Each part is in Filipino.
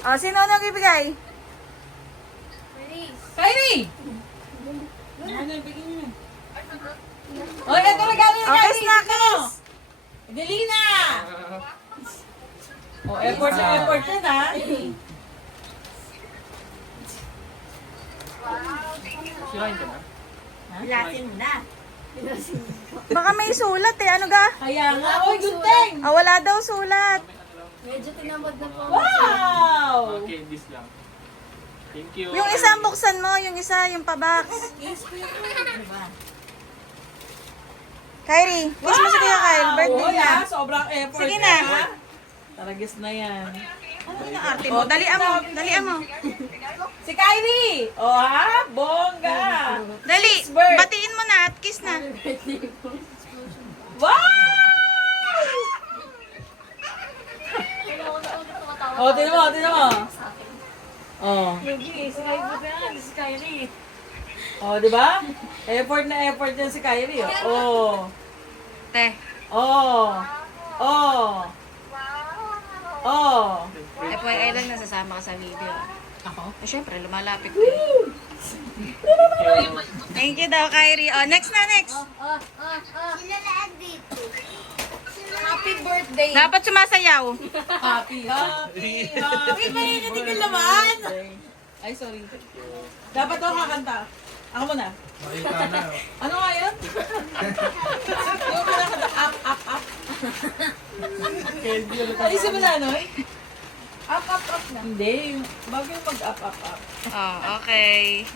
O, sino nang ibigay? Kylie! Ano, bigyan niyo. O, ito regalo ni Okay, Kylie. snackers. Dali na! O, effort na effort yun, ha? Sirahin ka na? Lasin mo na. Baka may sulat eh. Ano ga? Kaya nga. Oy, good thing! Ah, wala daw sulat. Medyo tinamad na po. Wow! Okay, this lang. Thank you. Yung isa buksan mo, yung isa, yung pa-box. Kyrie, kiss mo si Kuya Kyle. Birthday Oy, niya. ha? Sobrang effort. Sige yan, na. ha? Taragis na yan. Ano yung arte mo? Dalian mo, dalian mo. Si Kylie! O, ha? Bongga! Dali, Bird. batiin mo na at kiss na. Wow! O, tinan mo, tinan mo. O. O, di ba? Effort na effort yan si Kylie. O. Te, O. FYI lang nasasama ka sa video. Ako? Eh, syempre, lumalapit ko eh. Thank you daw, Kyrie. Oh, next na, next. Sinalaan dito. Happy birthday. Dapat sumasayaw. Happy, happy, happy. May natigil naman. Ay, sorry. Dapat daw kakanta. Ako muna. Makita na. Ano nga yun? Yung kinakanta, up. Ay, isa mo na, ano? Up na. Hindi, bago yung mag-up. Oh, okay.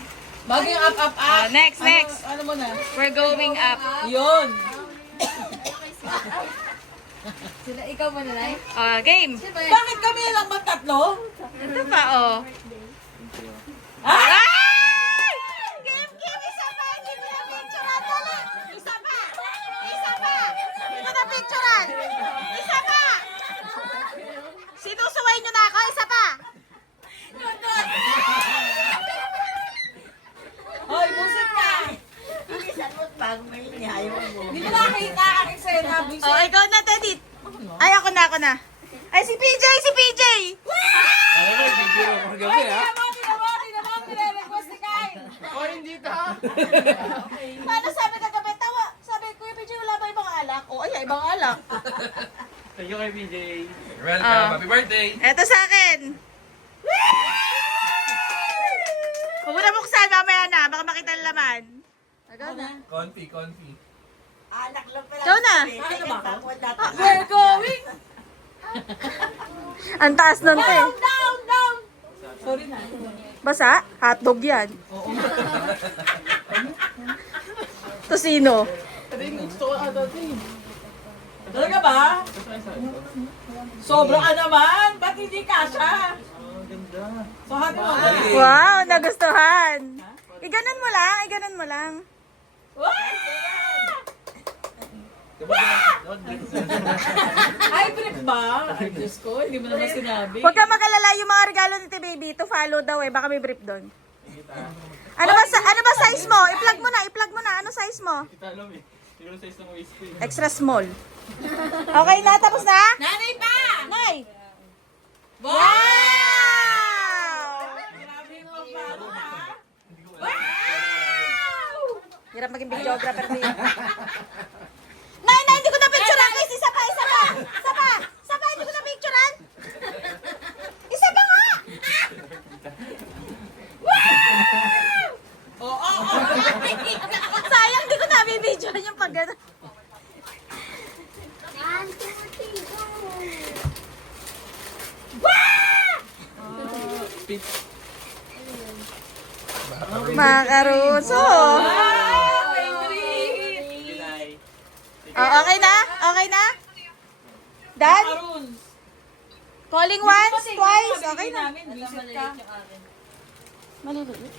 Bago yung up. Next. Ano mo na? We're going up. Yun. Sila, ikaw mo na, Nay. Oh, game. Bakit kami lang ba tatlo? Ito pa, oh. Ah! Ay! Game! Isa pa! Hindi mo na picturean. Dali! Isa pa! Hindi mo na picturean. Isa pa! Sinusuway nyo na ako. Isa pa! Hoy, busit ka! Bilisan mo pag may nihayo mo. Hindi ko nakita ang eksena, busit. Oh, ikaw na, Tedit. Ay, ako na. Ay, si PJ! Ano ba, video mo kagabi, ha? Tinamang, nire-request ni Kyle. O, hindi ta. Paano sabi kagabi? Tawa. Sabi, Kuya PJ, wala ba ibang alak? O, ay, ibang alak. Thank you kay PJ. Ah. Happy birthday. Eto sa akin. Huwag mo na buksan, mamaya na. Baka makita ang laman. Agaw na. Confi. Anak lang pala. Ikaw na. Ano ba ako? Down, We're going Ang taas nun, te. down. Sorry na. Basa? Hotdog yan. Tosino. Talaga ba? Sobra ka naman. Ba't hindi kasha? So, happy mo. Wow, nagustuhan. Iganon mo lang. Ay, brief ba? Ay, Diyos ko, hindi mo naman sinabi. Huwag ka mag-alala yung mga regalo ni Tita Baby. To follow daw eh. Baka may brief doon. Ano ba size mo? I-plug mo na. Ano size mo? Kita alam eh. Siguro sa isang waist ko eh. Extra small. Okay na, tapos na? Nanay pa! Nay! Wow! Wow! Grabe yung pagbago, ha? Hirap maging videographer din. Nay, hindi ko na picturean guys. Isa pa, hindi ko na picturean. Isa pa nga. Oo. Sayang, hindi ko na bibidyoan yung pag gano'n. 1, 2, 3, go! Makaruso. May treat! Pinay. Oh, okay na? Done? Maroons. Calling once, twice. Bibigyan Okay na. namin, visit ka. Maliliit.